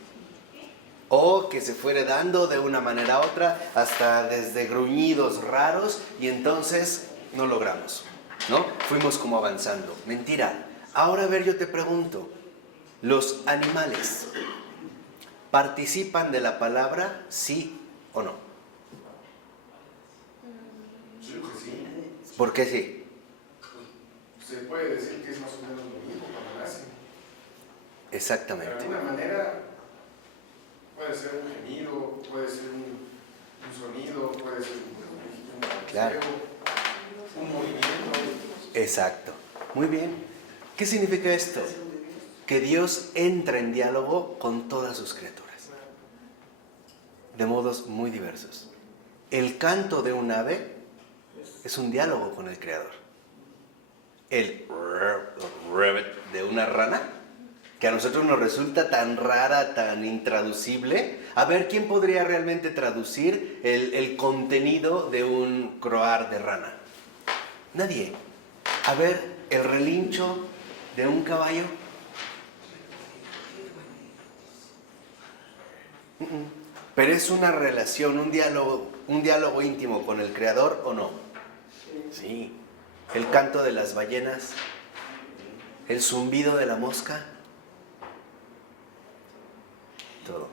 O que se fuere dando de una manera a otra, hasta desde gruñidos raros, y entonces no logramos, ¿no? Fuimos como avanzando. Mentira. Ahora, a ver, yo te pregunto, ¿los animales participan de la palabra, sí o no? Yo creo que sí. ¿Por qué sí? Se puede decir que es más o menos lo mismo cuando nacen. De Exactamente. alguna manera puede ser un gemido, puede ser un sonido, puede ser un Claro. un movimiento. Exacto. Muy bien. ¿Qué significa esto? Que Dios entra en diálogo con todas sus criaturas, de modos muy diversos. El canto de un ave es un diálogo con el Creador. El de una rana, que a nosotros nos resulta tan rara, tan intraducible. A ver, ¿quién podría realmente traducir el contenido de un croar de rana? Nadie. A ver, el relincho de un caballo. Pero es una relación, un diálogo íntimo con el Creador, ¿o no? Sí. El canto de las ballenas, el zumbido de la mosca, todo.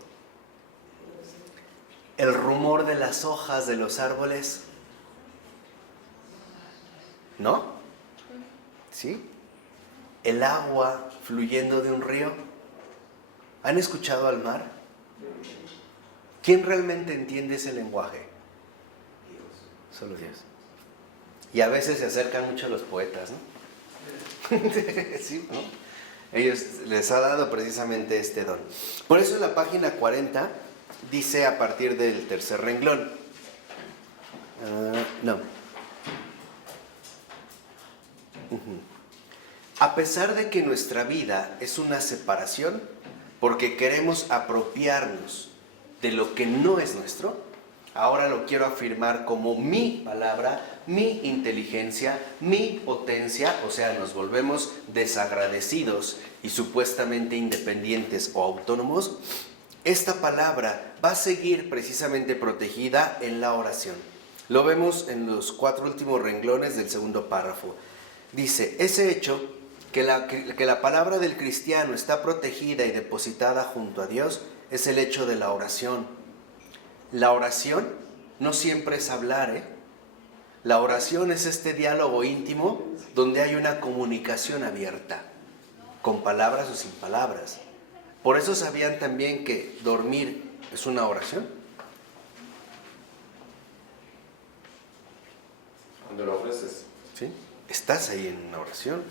El rumor de las hojas de los árboles, ¿no? ¿Sí? El agua fluyendo de un río. ¿Han escuchado al mar? ¿Quién realmente entiende ese lenguaje? Solo Dios. Y a veces se acercan mucho a los poetas, ¿no? Sí, ¿no? Ellos les ha dado precisamente este don. Por eso en la página 40 dice a partir del tercer renglón. No. A pesar de que nuestra vida es una separación, porque queremos apropiarnos de lo que no es nuestro, ahora lo quiero afirmar como mi palabra, mi inteligencia, mi potencia, o sea, nos volvemos desagradecidos y supuestamente independientes o autónomos. Esta palabra va a seguir precisamente protegida en la oración. Lo vemos en los 4 últimos renglones del segundo párrafo. Dice, ese hecho, que la palabra del cristiano está protegida y depositada junto a Dios, es el hecho de la oración. La oración no siempre es hablar, La oración es este diálogo íntimo donde hay una comunicación abierta, con palabras o sin palabras. Por eso sabían también que dormir es una oración. Cuando lo ofreces. ¿Sí? Estás ahí en una oración.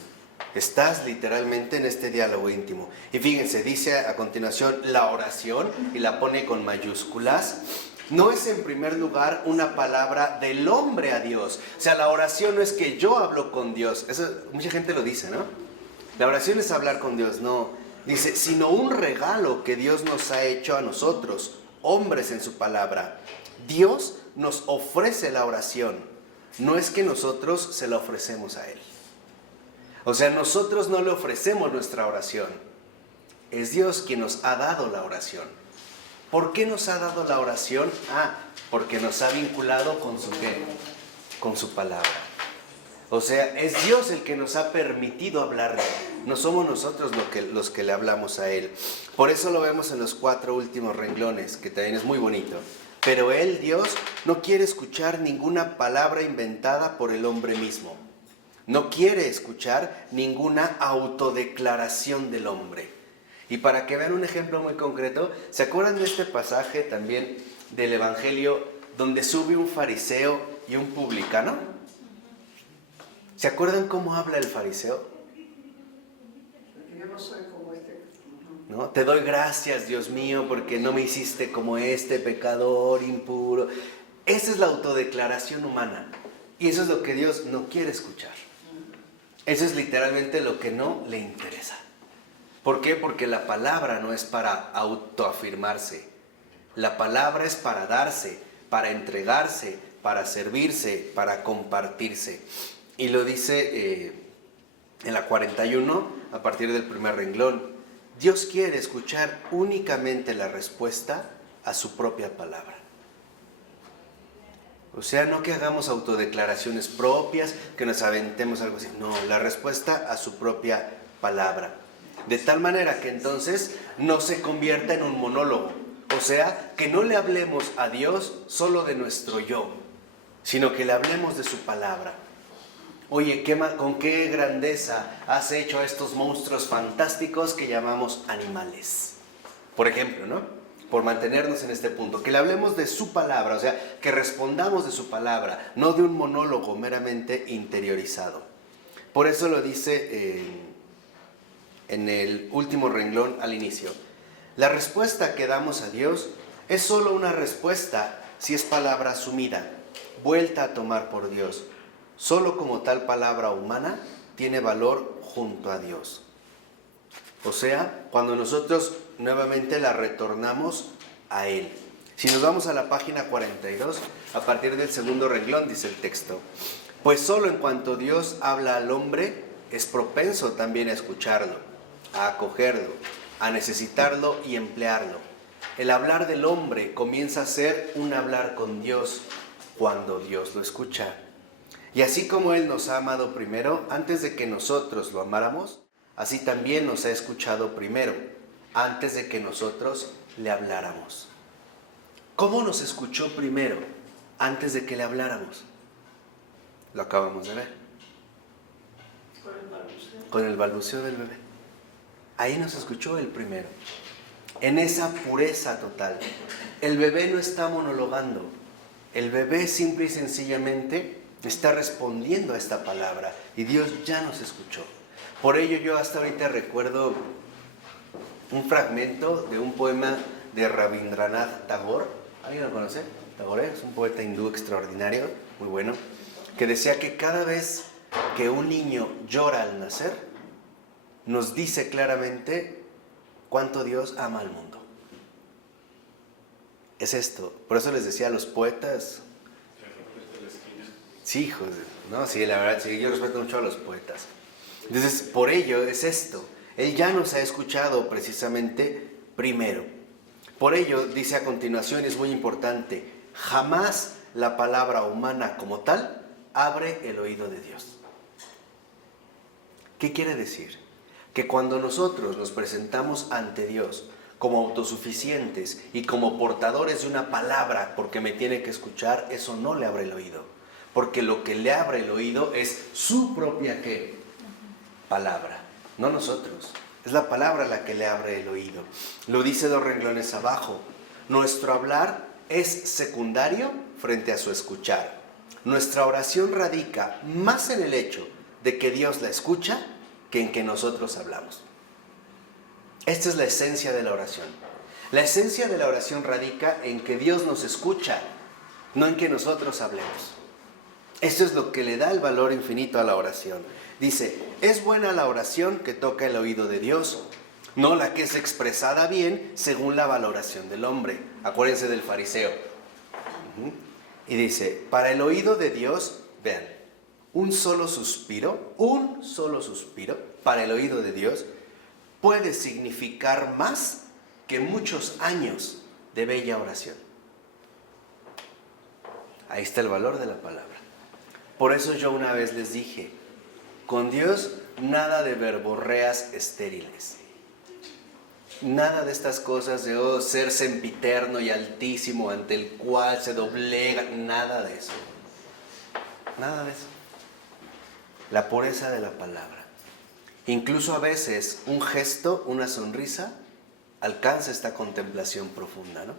Estás literalmente en este diálogo íntimo. Y fíjense, dice a continuación la oración, y la pone con mayúsculas. No es en primer lugar una palabra del hombre a Dios. O sea, la oración no es que yo hablo con Dios. Eso mucha gente lo dice, ¿no? La oración es hablar con Dios, no. Dice, sino un regalo que Dios nos ha hecho a nosotros, hombres en su palabra. Dios nos ofrece la oración. No es que nosotros se la ofrecemos a Él. O sea, nosotros no le ofrecemos nuestra oración. Es Dios quien nos ha dado la oración. ¿Por qué nos ha dado la oración? Porque nos ha vinculado con su ¿qué? Con su palabra. O sea, es Dios el que nos ha permitido hablarle. No somos nosotros los que le hablamos a Él. Por eso lo vemos en los 4 últimos renglones, que también es muy bonito. Pero Él, Dios, no quiere escuchar ninguna palabra inventada por el hombre mismo. No quiere escuchar ninguna autodeclaración del hombre. Y para que vean un ejemplo muy concreto, ¿se acuerdan de este pasaje también del Evangelio donde sube un fariseo y un publicano? ¿Se acuerdan cómo habla el fariseo? Yo no soy como este. ¿No? Te doy gracias, Dios mío, porque no me hiciste como este pecador impuro. Esa es la autodeclaración humana. Y eso es lo que Dios no quiere escuchar. Eso es literalmente lo que no le interesa. ¿Por qué? Porque la palabra no es para autoafirmarse. La palabra es para darse, para entregarse, para servirse, para compartirse. Y lo dice en la 41, a partir del primer renglón. Dios quiere escuchar únicamente la respuesta a su propia palabra. O sea, no que hagamos autodeclaraciones propias, que nos aventemos algo así. No, la respuesta a su propia palabra. De tal manera que entonces no se convierta en un monólogo. O sea, que no le hablemos a Dios solo de nuestro yo, sino que le hablemos de su palabra. Oye, ¿con qué grandeza has hecho a estos monstruos fantásticos que llamamos animales? Por ejemplo, ¿no? Por mantenernos en este punto, que le hablemos de su palabra, o sea, que respondamos de su palabra, no de un monólogo meramente interiorizado. Por eso lo dice en el último renglón al inicio. La respuesta que damos a Dios es solo una respuesta si es palabra asumida, vuelta a tomar por Dios. Solo como tal palabra humana tiene valor junto a Dios. O sea, cuando nosotros nuevamente la retornamos a Él. Si nos vamos a la página 42, a partir del segundo renglón dice el texto: pues solo en cuanto Dios habla al hombre, es propenso también a escucharlo, a acogerlo, a necesitarlo y emplearlo. El hablar del hombre comienza a ser un hablar con Dios cuando Dios lo escucha. Y así como Él nos ha amado primero, antes de que nosotros lo amáramos, así también nos ha escuchado primero, antes de que nosotros le habláramos. ¿Cómo nos escuchó primero, antes de que le habláramos? Lo acabamos de ver. Con el balbuceo del bebé. Ahí nos escuchó el primero. En esa pureza total. El bebé no está monologando. El bebé simple y sencillamente está respondiendo a esta palabra. Y Dios ya nos escuchó. Por ello yo hasta ahorita recuerdo un fragmento de un poema de Rabindranath Tagore. ¿Alguien lo conoce? Tagore es un poeta hindú extraordinario, muy bueno, que decía que cada vez que un niño llora al nacer, nos dice claramente cuánto Dios ama al mundo. Es esto. Por eso les decía a los poetas. Sí, hijos, no, sí, la verdad, sí, yo respeto mucho a los poetas. Entonces, por ello es esto. Él ya nos ha escuchado precisamente primero. Por ello, dice a continuación, es muy importante, jamás la palabra humana como tal abre el oído de Dios. ¿Qué quiere decir? Que cuando nosotros nos presentamos ante Dios como autosuficientes y como portadores de una palabra porque me tiene que escuchar, eso no le abre el oído. Porque lo que le abre el oído es su propia ¿qué? Palabra, no nosotros. Es la palabra la que le abre el oído. Lo dice 2 renglones abajo. Nuestro hablar es secundario frente a su escuchar. Nuestra oración radica más en el hecho de que Dios la escucha que en que nosotros hablamos. Esta es la esencia de la oración. La esencia de la oración radica en que Dios nos escucha, no en que nosotros hablemos. Esto es lo que le da el valor infinito a la oración. Dice, es buena la oración que toca el oído de Dios, no la que es expresada bien según la valoración del hombre. Acuérdense del fariseo. Y dice, para el oído de Dios, vean, un solo suspiro para el oído de Dios puede significar más que muchos años de bella oración. Ahí está el valor de la palabra. Por eso yo una vez les dije, con Dios nada de verborreas estériles. Nada de estas cosas de ser sempiterno y altísimo ante el cual se doblega, nada de eso. Nada de eso. La pureza de la palabra. Incluso a veces un gesto, una sonrisa, alcanza esta contemplación profunda, ¿no?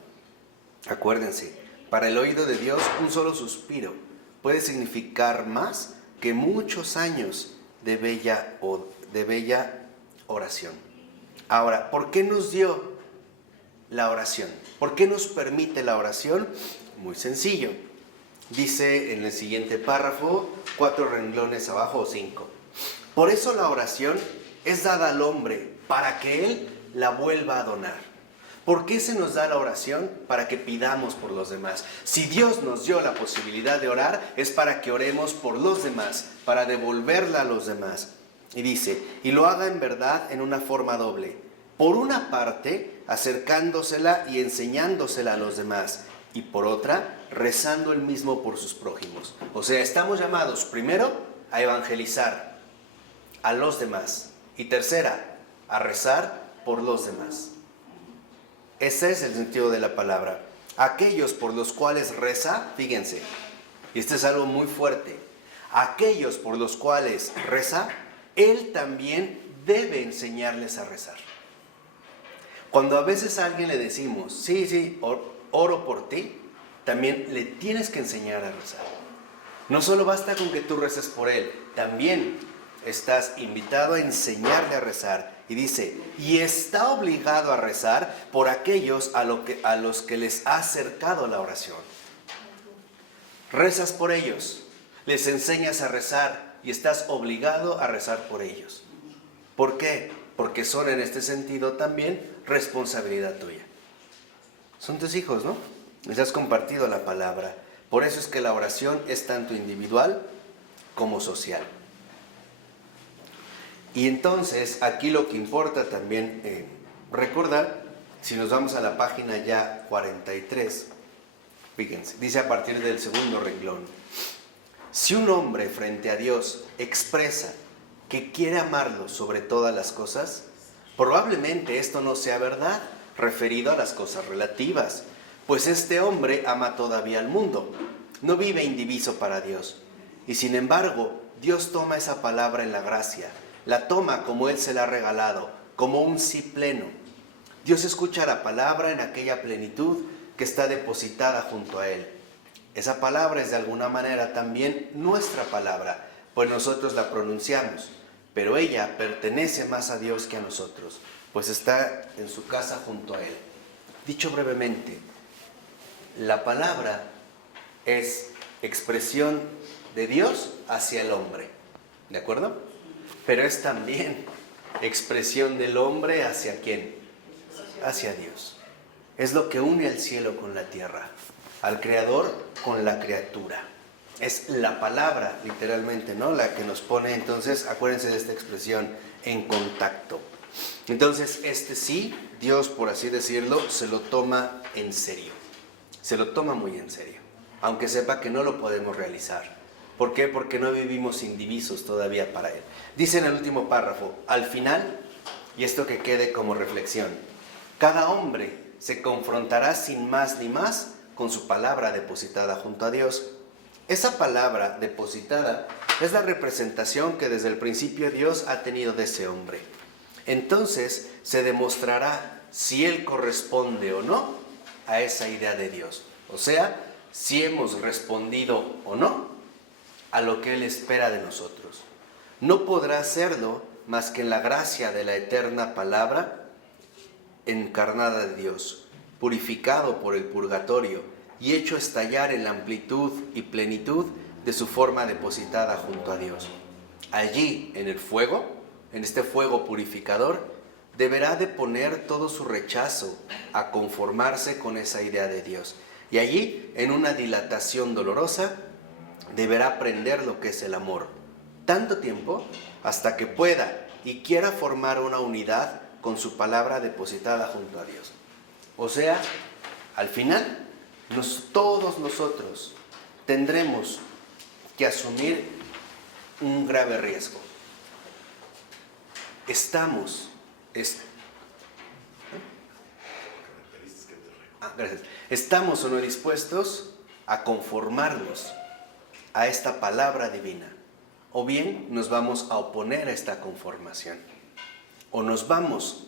Acuérdense, para el oído de Dios un solo suspiro puede significar más que muchos años de bella oración. Ahora, ¿por qué nos dio la oración? ¿Por qué nos permite la oración? Muy sencillo. Dice en el siguiente párrafo, 4 renglones abajo o 5. Por eso la oración es dada al hombre para que él la vuelva a donar. ¿Por qué se nos da la oración? Para que pidamos por los demás. Si Dios nos dio la posibilidad de orar, es para que oremos por los demás, para devolverla a los demás. Y dice, y lo haga en verdad en una forma doble. Por una parte, acercándosela y enseñándosela a los demás. Y por otra, rezando el mismo por sus prójimos. O sea, estamos llamados primero a evangelizar a los demás. Y tercera, a rezar por los demás. Ese es el sentido de la palabra. Aquellos por los cuales reza, fíjense, y este es algo muy fuerte, aquellos por los cuales reza, él también debe enseñarles a rezar. Cuando a veces a alguien le decimos, sí, oro por ti, también le tienes que enseñar a rezar. No solo basta con que tú reces por él, también estás invitado a enseñarle a rezar. Y dice, y está obligado a rezar por aquellos a los que les ha acercado la oración. Rezas por ellos, les enseñas a rezar y estás obligado a rezar por ellos. ¿Por qué? Porque son en este sentido también responsabilidad tuya. Son tus hijos, ¿no? Les has compartido la palabra. Por eso es que la oración es tanto individual como social. Y entonces, aquí lo que importa también recordar, si nos vamos a la página ya 43, fíjense, dice a partir del segundo renglón, si un hombre frente a Dios expresa que quiere amarlo sobre todas las cosas, probablemente esto no sea verdad, referido a las cosas relativas, pues este hombre ama todavía al mundo, no vive indiviso para Dios. Y sin embargo, Dios toma esa palabra en la gracia, la toma como Él se la ha regalado, como un sí pleno. Dios escucha la palabra en aquella plenitud que está depositada junto a Él. Esa palabra es de alguna manera también nuestra palabra, pues nosotros la pronunciamos, pero ella pertenece más a Dios que a nosotros, pues está en su casa junto a Él. Dicho brevemente, la palabra es expresión de Dios hacia el hombre, ¿de acuerdo? Pero es también expresión del hombre hacia ¿quién? Hacia Dios. Es lo que une al cielo con la tierra, al Creador con la criatura. Es la palabra, literalmente, ¿no? La que nos pone, entonces, acuérdense de esta expresión, en contacto. Entonces, sí, Dios, por así decirlo, se lo toma en serio. Se lo toma muy en serio, aunque sepa que no lo podemos realizar. ¿Por qué? Porque no vivimos indivisos todavía para Él. Dice en el último párrafo, al final, y esto que quede como reflexión, cada hombre se confrontará sin más ni más con su palabra depositada junto a Dios. Esa palabra depositada es la representación que desde el principio Dios ha tenido de ese hombre. Entonces se demostrará si él corresponde o no a esa idea de Dios. O sea, si hemos respondido o no a lo que Él espera de nosotros. No podrá hacerlo más que en la gracia de la eterna palabra encarnada de Dios, purificado por el purgatorio y hecho estallar en la amplitud y plenitud de su forma depositada junto a Dios. Allí, en el fuego, en este fuego purificador, deberá de poner todo su rechazo a conformarse con esa idea de Dios. Y allí, en una dilatación dolorosa, deberá aprender lo que es el amor, tanto tiempo hasta que pueda y quiera formar una unidad con su palabra depositada junto a Dios. O sea, al final, todos nosotros tendremos que asumir un grave riesgo. ¿Estamos o no dispuestos a conformarnos a esta palabra divina? O bien nos vamos a oponer a esta conformación. O nos vamos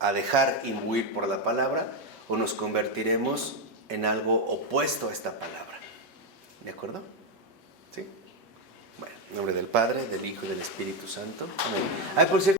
a dejar imbuir por la palabra o nos convertiremos en algo opuesto a esta palabra. ¿De acuerdo? ¿Sí? Bueno, en nombre del Padre, del Hijo y del Espíritu Santo. Amén. Ay, por cierto,